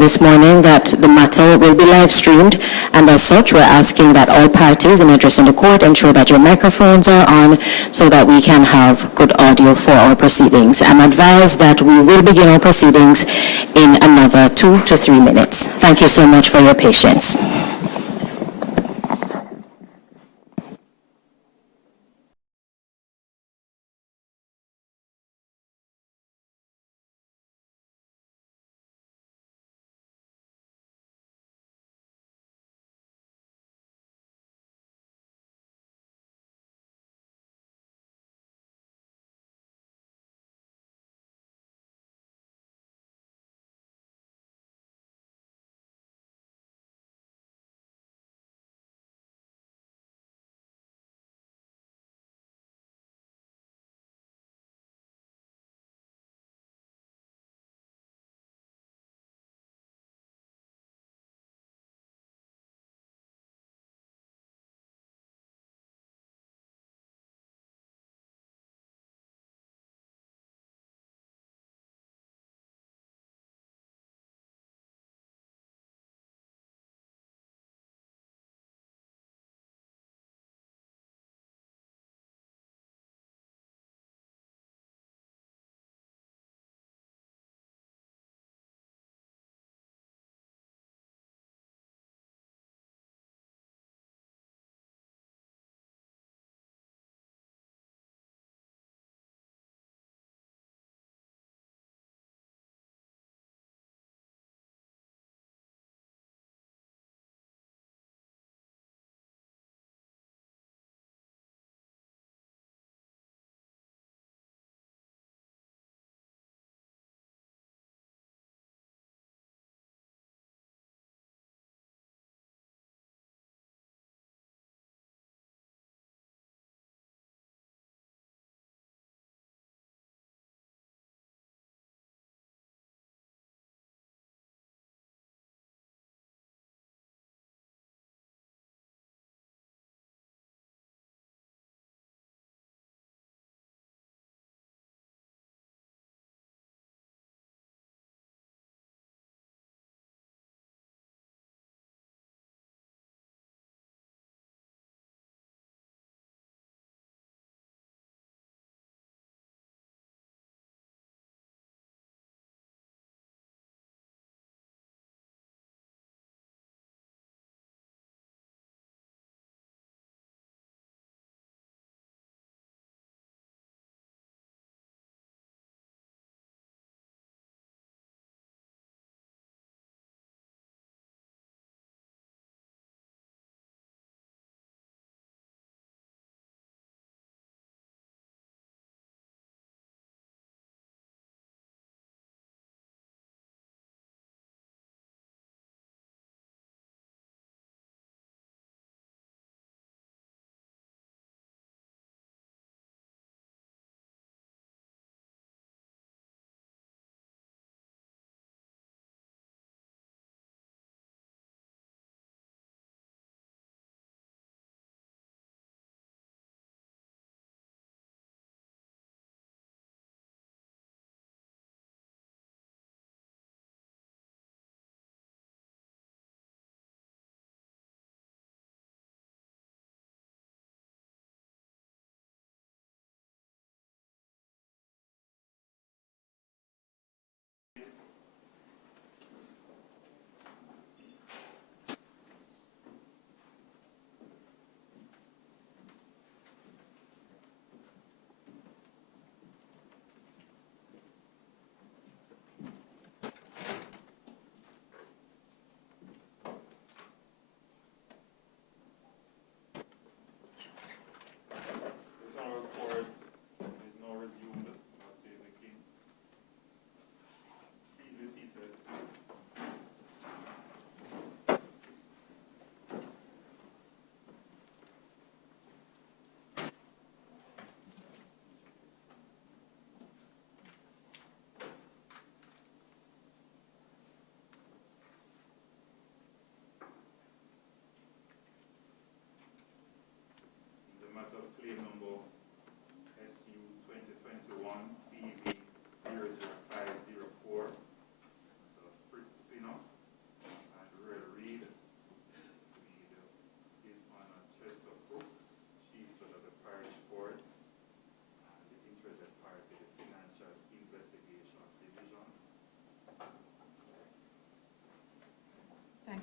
this morning that the matter will be live streamed, and as such, we're asking that all parties in addressing the court ensure that your microphones are on so that we can have good audio for our proceedings. I'm advised that we will begin our proceedings in another 2 to 3 minutes. Thank you so much for your patience.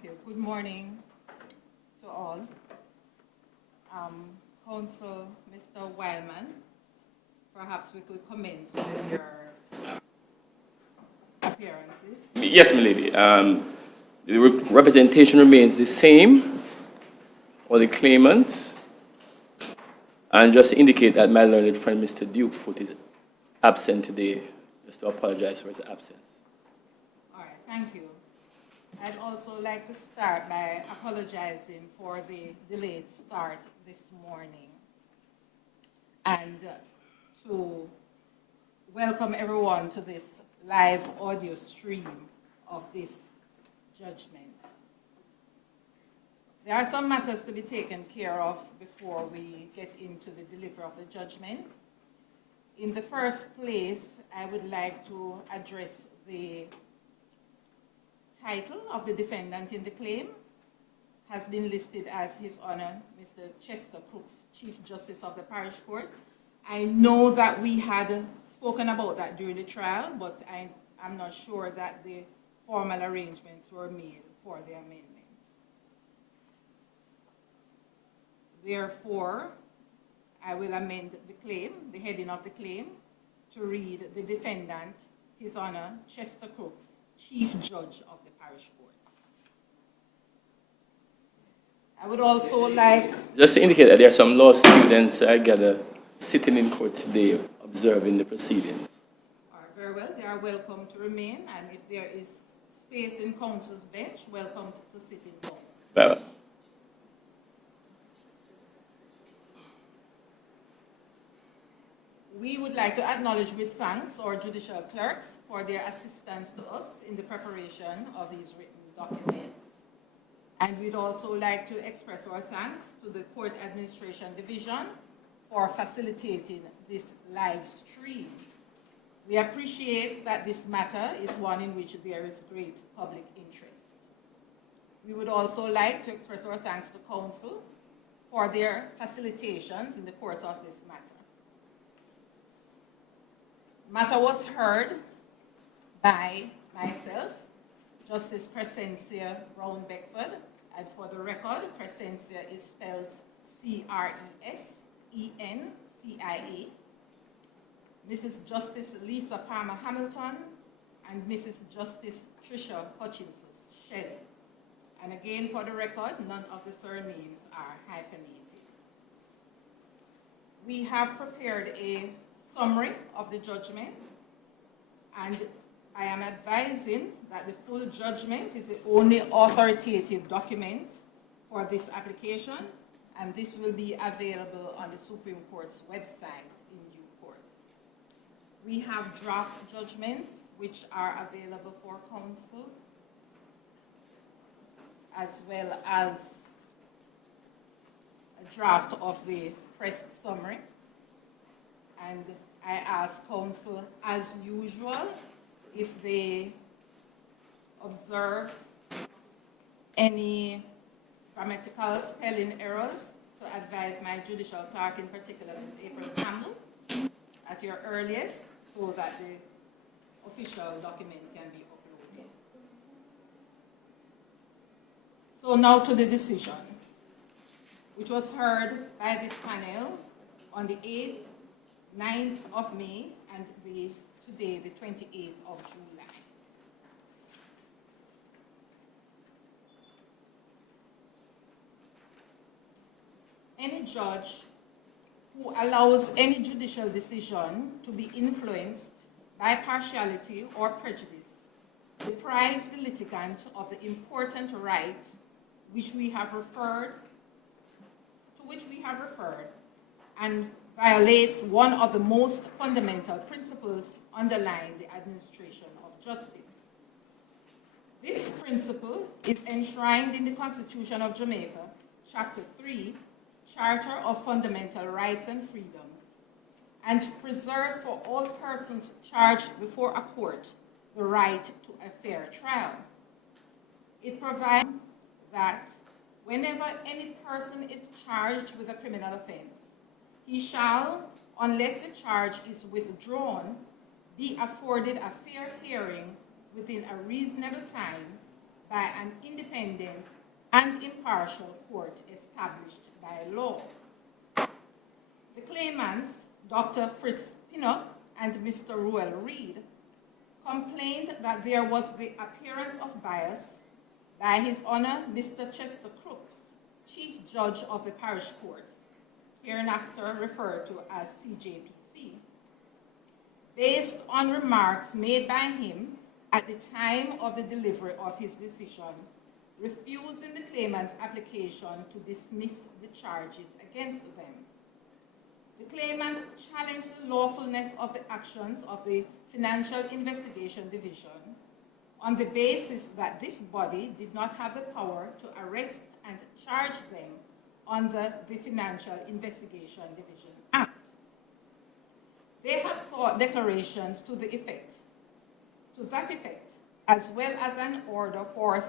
you. Good morning to all. Counsel Mr. Wildman, perhaps we could commence with your appearances. Yes, my lady. The representation remains the same for the claimants. And just to indicate that my learned friend, Mr. Duke Foot, is absent today, just to apologize for his absence. All right, thank you. I'd also like to start by apologizing for the delayed start this morning and to welcome everyone to this live audio stream of this judgment. There are some matters to be taken care of before we get into the delivery of the judgment. In the first place, I would like to address the title of the defendant in the claim. Has been listed as His Honor Mr. Chester Crooks, Chief Justice of the Parish Court. I know that we had spoken about that during the trial, but I'm not sure that the formal arrangements were made for the amendment. Therefore, I will amend the claim, the heading of the claim, to read the defendant, His Honor Chester Crooks, Chief Judge of the Parish Courts. I would also like... Just to indicate that there are some law students, I gather, sitting in court today observing the proceedings. All right, very well. They are welcome to remain, and if there is space in counsel's bench, welcome to sit in counsel's bench. Very well. We would like to acknowledge with thanks our judicial clerks for their assistance to us in the preparation of these written documents. And we'd also like to express our thanks to the Court Administration Division for facilitating this live stream. We appreciate that this matter is one in which there is great public interest. We would also like to express our thanks to counsel for their facilitations in the course of this matter. Matter was heard by myself, Justice Crescencia Brown Beckford, and for the record, Crescencia is spelled C-R-E-S-E-N-C-I-A, Mrs. Justice Lisa Palmer Hamilton, and Mrs. Justice Tricia Hutchinson Shelley. And again, for the record, none of the surnames are hyphenated. We have prepared a summary of the judgment, and I am advising that the full judgment is the only authoritative document for this application, and this will be available on the Supreme Court's website in due course. We have draft judgments which are available for counsel, as well as a draft of the press summary. And I ask counsel, as usual, if they observe any grammatical spelling errors, to advise my judicial clerk, in particular, Ms. April Campbell, at your earliest, so that the official document can be uploaded. So now to the decision, which was heard by this panel on the 8th, 9th of May, and today, the 28th of July. Any judge who allows any judicial decision to be influenced by partiality or prejudice deprives the litigant of the important right to which we have referred, and violates one of the most fundamental principles underlying the administration of justice. This principle is enshrined in the Constitution of Jamaica, Chapter 3, Charter of Fundamental Rights and Freedoms, and preserves for all persons charged before a court the right to a fair trial. It provides that whenever any person is charged with a criminal offense, he shall, unless the charge is withdrawn, be afforded a fair hearing within a reasonable time by an independent and impartial court established by law. The claimants, Dr. Fritz Pinnock and Mr. Ruel Reid, complained that there was the appearance of bias by His Honor Mr. Chester Crooks, Chief Judge of the Parish Courts, hereinafter referred to as CJPC, based on remarks made by him at the time of the delivery of his decision, refusing the claimant's application to dismiss the charges against them. The claimants challenged the lawfulness of the actions of the Financial Investigation Division on the basis that this body did not have the power to arrest and charge them under the Financial Investigation Division Act. They have sought declarations to that effect, as well as an order for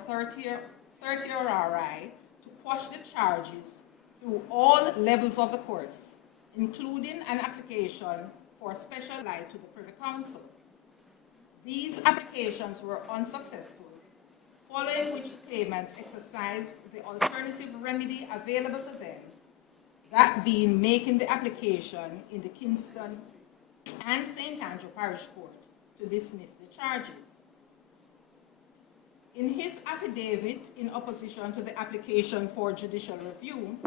certiorari to quash the charges through all levels of the courts, including an application for special right to the Privy Council. These applications were unsuccessful, following which claimants exercised the alternative remedy available to them, that being making the application in the Kingston and St. Andrew Parish Court to dismiss the charges. In his affidavit in opposition to the application for judicial review,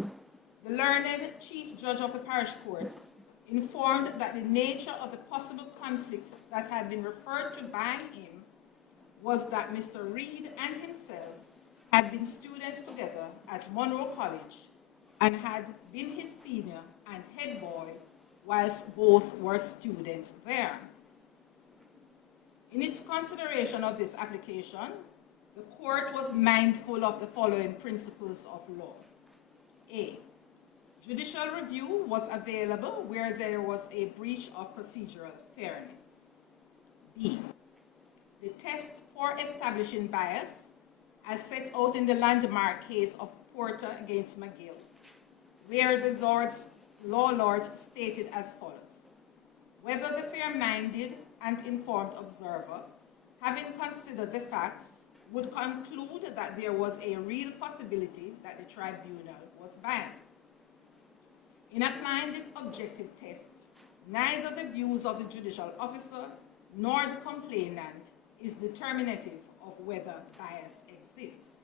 the learned Chief Judge of the Parish Courts informed that the nature of the possible conflict that had been referred to by him was that Mr. Reid and himself had been students together at Monroe College and had been his senior and head boy whilst both were students there. In its consideration of this application, the court was mindful of the following principles of law. A. Judicial review was available where there was a breach of procedural fairness. B. The test for establishing bias, as set out in the landmark case of Porter against McGill, where the law lords stated as follows: whether the fair-minded and informed observer, having considered the facts, would conclude that there was a real possibility that the tribunal was biased. In applying this objective test, neither the views of the judicial officer nor the complainant is determinative of whether bias exists.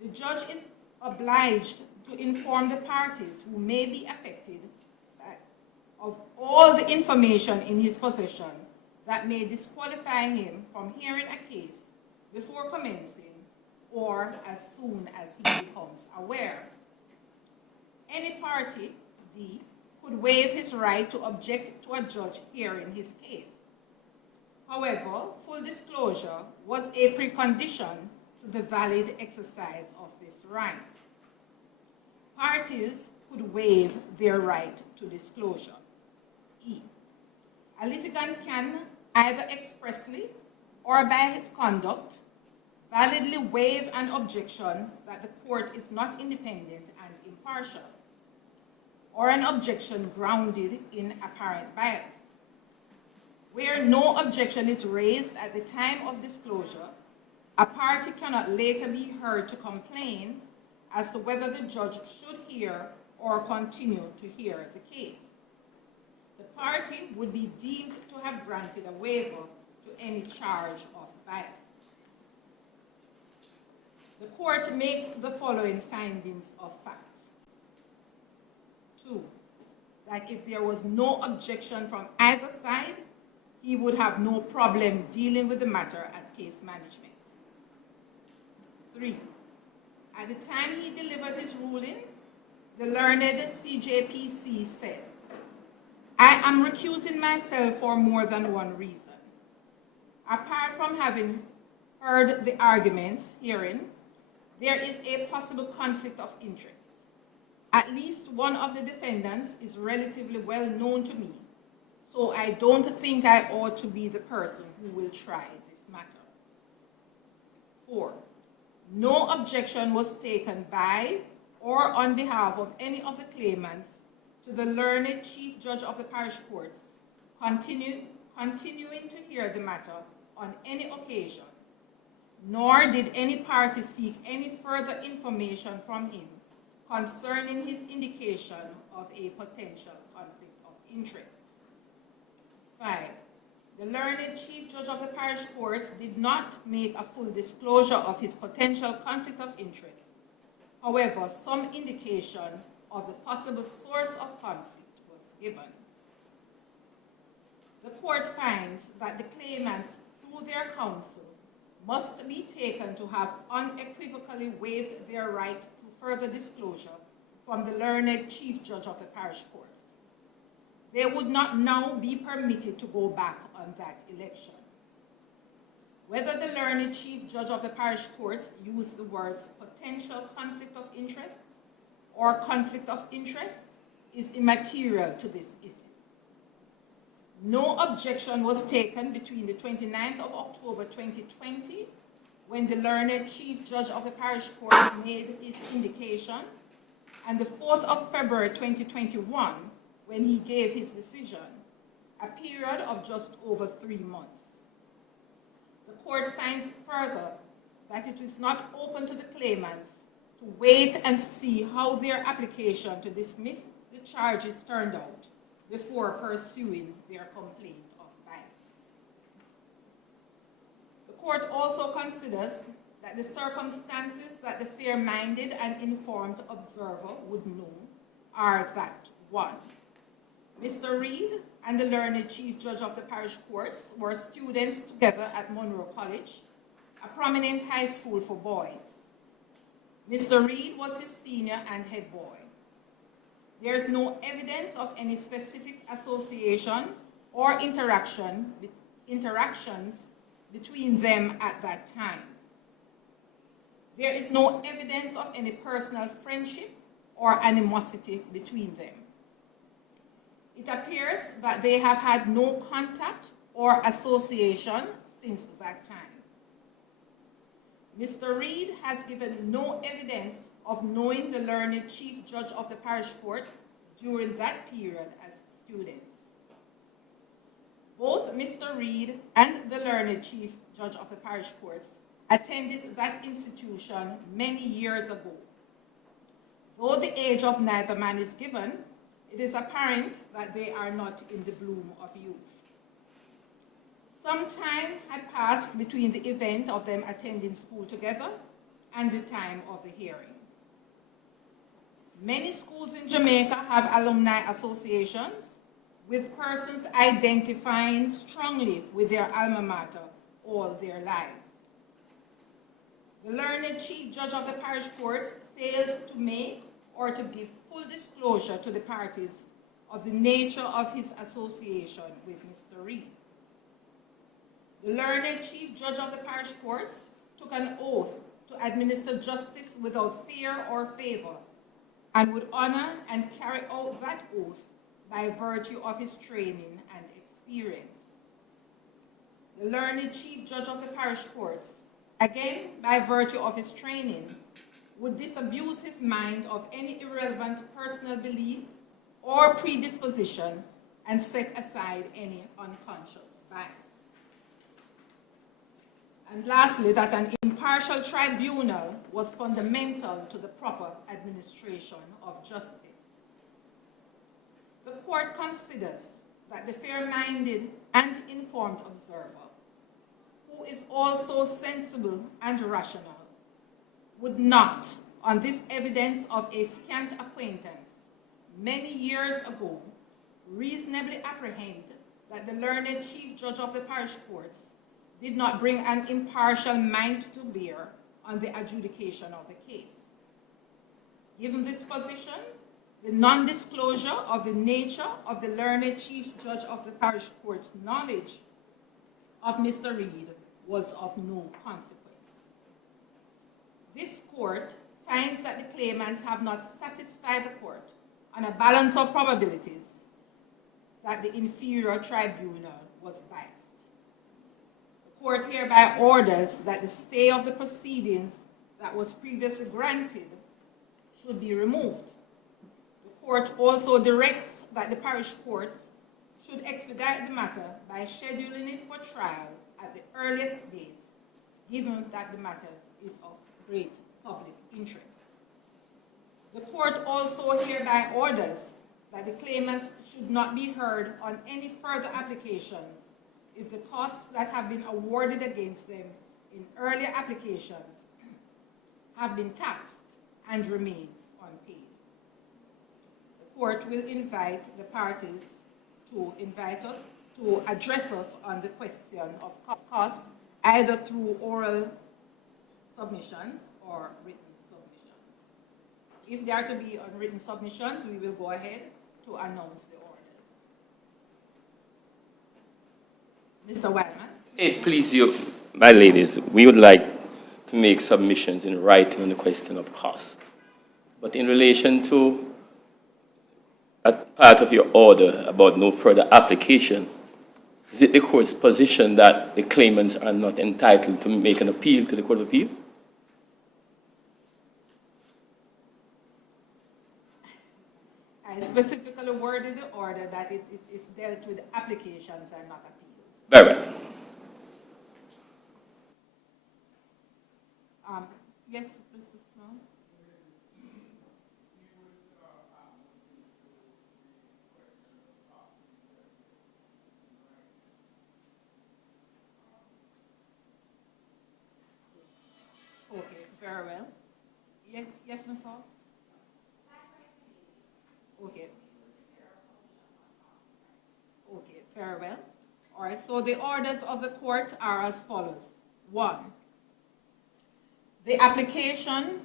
The judge is obliged to inform the parties who may be affected of all the information in his possession that may disqualify him from hearing a case before commencing or as soon as he becomes aware. Any party, D, could waive his right to object to a judge hearing his case. However, full disclosure was a precondition to the valid exercise of this right. Parties could waive their right to disclosure. E. A litigant can either expressly or by his conduct validly waive an objection that the court is not independent and impartial, or an objection grounded in apparent bias. Where no objection is raised at the time of disclosure, a party cannot later be heard to complain as to whether the judge should hear or continue to hear the case. The party would be deemed to have granted a waiver to any charge of bias. The court makes the following findings of fact. 2, that if there was no objection from either side, he would have no problem dealing with the matter at case management. 3, at the time he delivered his ruling, the learned CJPC said, "I am recusing myself for more than one reason. Apart from having heard the arguments herein, there is a possible conflict of interest. At least one of the defendants is relatively well known to me, so I don't think I ought to be the person who will try this matter." 4, no objection was taken by or on behalf of any of the claimants to the learned Chief Judge of the Parish Courts continuing to hear the matter on any occasion, nor did any party seek any further information from him concerning his indication of a potential conflict of interest. 5. The learned Chief Judge of the Parish Courts did not make a full disclosure of his potential conflict of interest. However, some indication of the possible source of conflict was given. The court finds that the claimants, through their counsel, must be taken to have unequivocally waived their right to further disclosure from the learned Chief Judge of the Parish Courts. They would not now be permitted to go back on that election. Whether the learned Chief Judge of the Parish Courts used the words potential conflict of interest or conflict of interest is immaterial to this issue. No objection was taken between the 29th of October 2020, when the learned Chief Judge of the Parish Courts made his indication, and the 4th of February 2021, when he gave his decision, a period of just over 3 months. The court finds further that it is not open to the claimants to wait and see how their application to dismiss the charges turned out before pursuing their complaint of bias. The court also considers that the circumstances that the fair-minded and informed observer would know are that 1. Mr. Reid and the learned Chief Judge of the Parish Courts were students together at Monroe College, a prominent high school for boys. Mr. Reid was his senior and head boy. There is no evidence of any specific association or interactions between them at that time. There is no evidence of any personal friendship or animosity between them. It appears that they have had no contact or association since that time. Mr. Reid has given no evidence of knowing the learned Chief Judge of the Parish Courts during that period as students. Both Mr. Reid and the learned Chief Judge of the Parish Courts attended that institution many years ago. Though the age of neither man is given, it is apparent that they are not in the bloom of youth. Some time had passed between the event of them attending school together and the time of the hearing. Many schools in Jamaica have alumni associations with persons identifying strongly with their alma mater all their lives. The learned Chief Judge of the Parish Courts failed to make or to give full disclosure to the parties of the nature of his association with Mr. Reid. The learned Chief Judge of the Parish Courts took an oath to administer justice without fear or favor, and would honor and carry out that oath by virtue of his training and experience. The learned Chief Judge of the Parish Courts, again by virtue of his training, would disabuse his mind of any irrelevant personal beliefs or predisposition and set aside any unconscious bias. And lastly, that an impartial tribunal was fundamental to the proper administration of justice. The court considers that the fair-minded and informed observer, who is also sensible and rational, would not, on this evidence of a scant acquaintance many years ago, reasonably apprehend that the learned Chief Judge of the Parish Courts did not bring an impartial mind to bear on the adjudication of the case. Given this position, the non-disclosure of the nature of the learned Chief Judge of the Parish Court's knowledge of Mr. Reid was of no consequence. This court finds that the claimants have not satisfied the court on a balance of probabilities that the inferior tribunal was biased. The court hereby orders that the stay of the proceedings that was previously granted should be removed. The court also directs that the parish court should expedite the matter by scheduling it for trial at the earliest date given that the matter is of great public interest. The court also hereby orders that the claimants should not be heard on any further applications if the costs that have been awarded against them in earlier applications have been taxed and remains unpaid. The court will invite the parties to address us on the question of costs, either through oral submissions or written submissions. If there are to be unwritten submissions, we will go ahead to announce the orders. Mr. Wildman? Hey, please, my ladies, we would like to make submissions in writing on the question of cost. But in relation to that part of your order about no further application, is it the court's position that the claimants are not entitled to make an appeal to the Court of Appeal? I specifically worded the order that it dealt with applications and not appeals. Very well. Yes, Mrs. Small? Okay, very well. Yes, Ms. Hall? Okay. Okay, very well. All right, so the orders of the court are as follows. 1, the application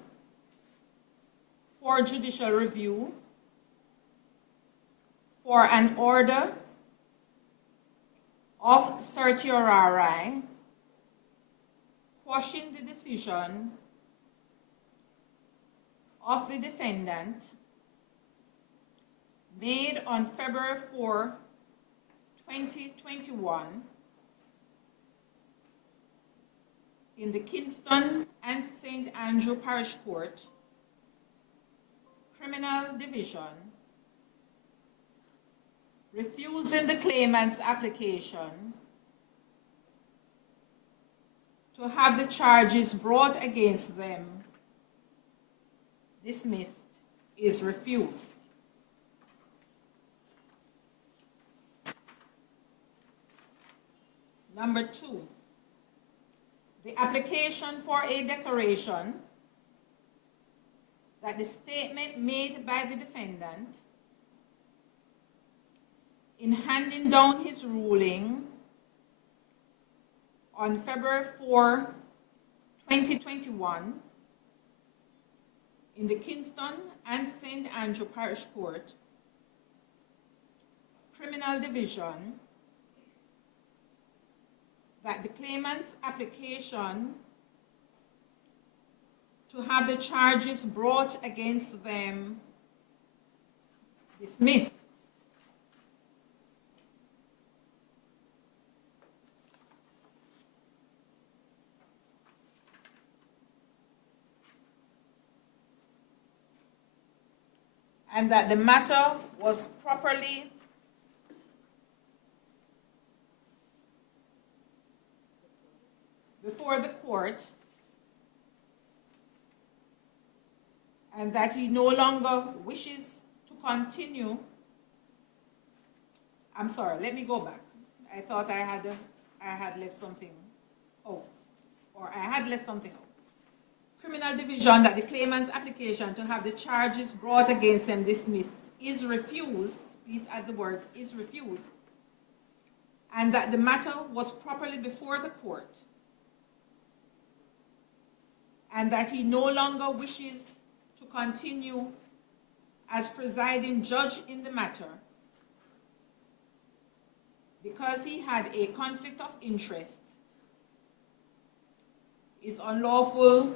for judicial review for an order of certiorari quashing the decision of the defendant made on February 4, 2021 in the Kingston and St. Andrew Parish Court, Criminal Division, refusing the claimant's application to have the charges brought against them dismissed is refused. Number 2, the application for a declaration that the statement made by the defendant in handing down his ruling on February 4, 2021 in the Kingston and St. Andrew Parish Court, Criminal Division, that the claimant's application to have the charges brought against them dismissed. And that the matter was properly before the court, and that he no longer wishes to continue. I'm sorry, let me go back. I thought I had left something out, or I had left something out. Criminal Division, that the claimant's application to have the charges brought against them dismissed is refused. Please add the words, is refused. And that the matter was properly before the court, and that he no longer wishes to continue as presiding judge in the matter because he had a conflict of interest, is unlawful,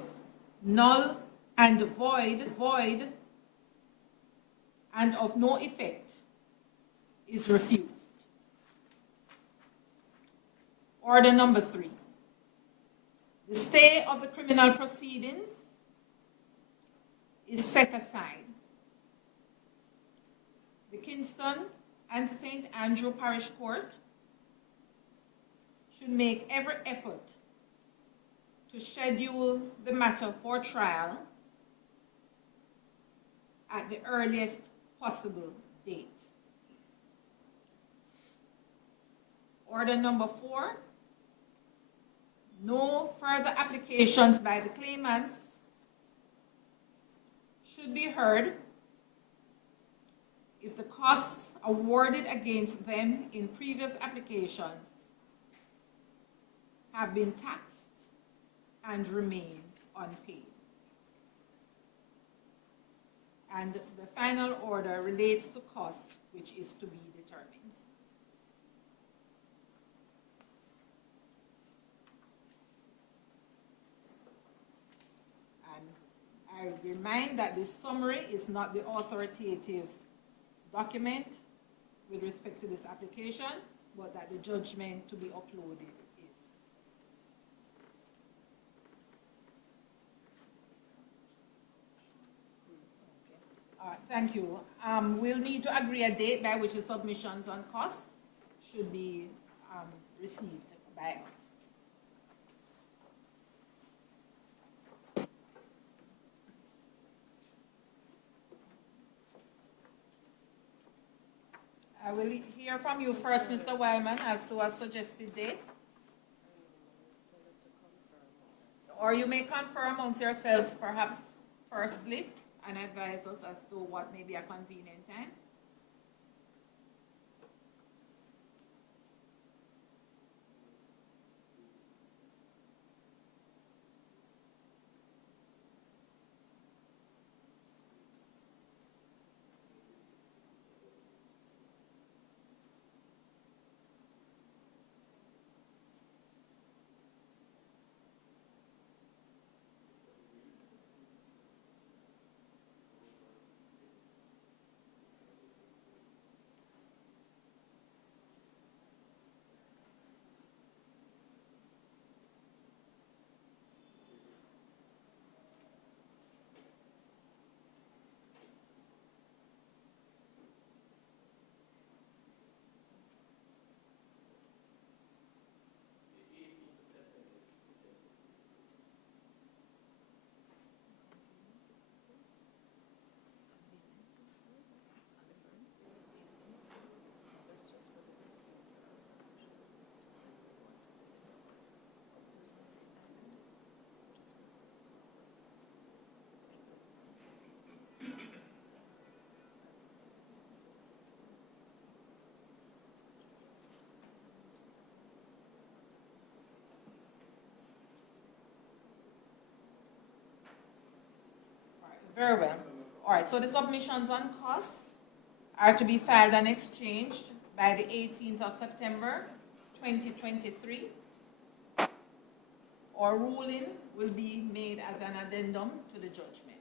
null and void, and of no effect, is refused. Order number 3. The stay of the criminal proceedings is set aside. The Kingston and St. Andrew Parish Court should make every effort to schedule the matter for trial at the earliest possible date. Order number 4, no further applications by the claimants should be heard if the costs awarded against them in previous applications have been taxed and remain unpaid. And the final order relates to costs which is to be determined. And I remind that this summary is not the authoritative document with respect to this application, but that the judgment to be uploaded is. All right, thank you. We'll need to agree a date by which the submissions on costs should be received by us. I will hear from you first, Mr. Wyman, as to a suggested date. Or you may confirm amongst yourselves, perhaps firstly, and advise us as to what may be a convenient time. Very well. All right, so the submissions on costs are to be filed and exchanged by the 18th of September, 2023. Or ruling will be made as an addendum to the judgment.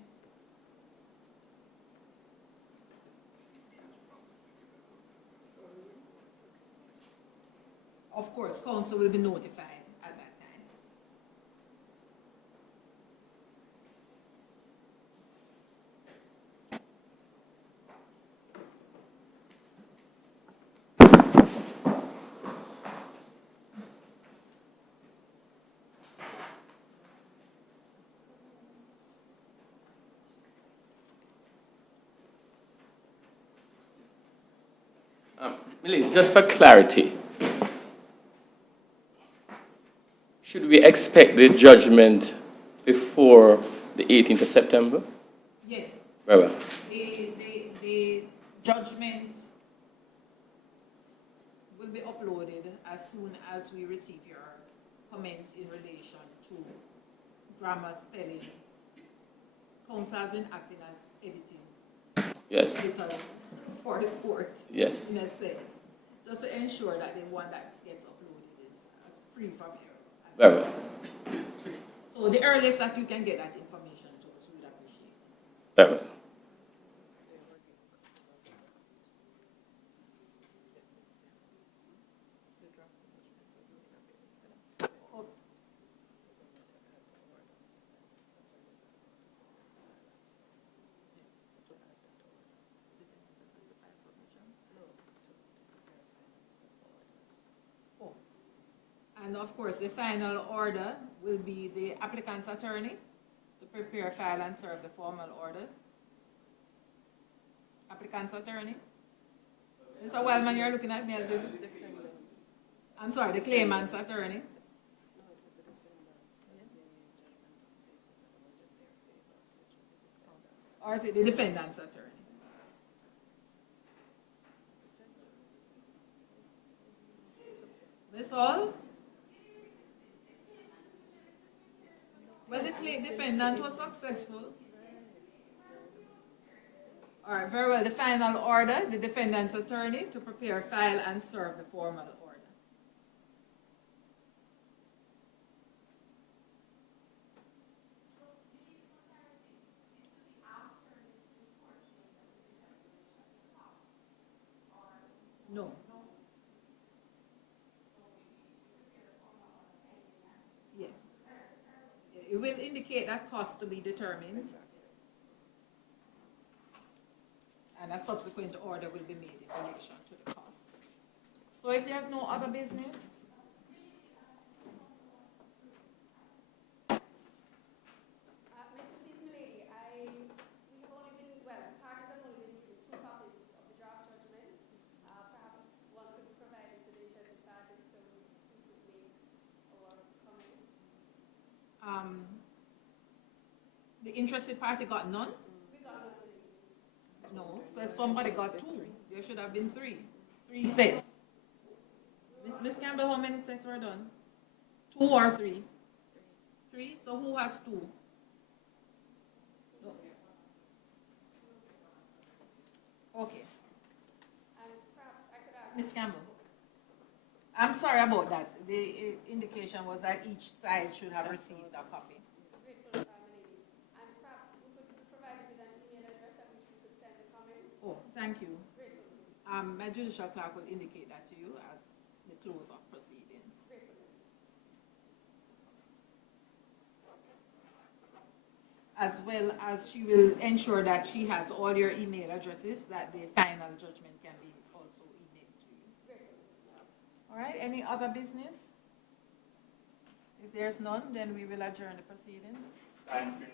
Of course, counsel will be notified at that time. Millie, just for clarity, should we expect the judgment before the 18th of September? Yes. Very well. The judgment will be uploaded as soon as we receive your comments in relation to grammar, spelling. Counsel has been acting as editing. Yes. Because for the court, Yes. in a sense, just to ensure that the one that gets uploaded is as free from error. Very well. So the earliest that you can get that information to us, we would appreciate it. Very well. And of course, the final order will be the applicant's attorney to prepare, file, and serve the formal orders. Applicant's attorney. Mr. Wellman, you're looking at me as if... I'm sorry, the claimant's attorney. Or is it the defendant's attorney? That's all? Well, the defendant was successful. All right, very well. The final order, the defendant's attorney to prepare, file, and serve the formal order. No. Yes. It will indicate that cost to be determined. And a subsequent order will be made in relation to the cost. So if there's no other business, Mrs. Milady, we have only been, well, parties have only been given 2 copies of the draft judgment. Perhaps one could be provided to the interested parties so we could make our comments. the interested party got none? We got none. No, so somebody got 2. There should have been 3. 3 sets. Miss Campbell, how many sets were done? 2 or 3? 3. So who has 2? No. Okay. And perhaps I could ask. Miss Campbell. I'm sorry about that. The indication was that each side should have received a copy. Grateful, Milady. And perhaps we could be provided with an email address at which we could send the comments. Oh, thank you. Grateful. My judicial clerk will indicate that to you at the close of proceedings. Grateful. As well as she will ensure that she has all your email addresses, that the final judgment can be also emailed to you. Grateful. All right, any other business? If there's none, then we will adjourn the proceedings. Thank you.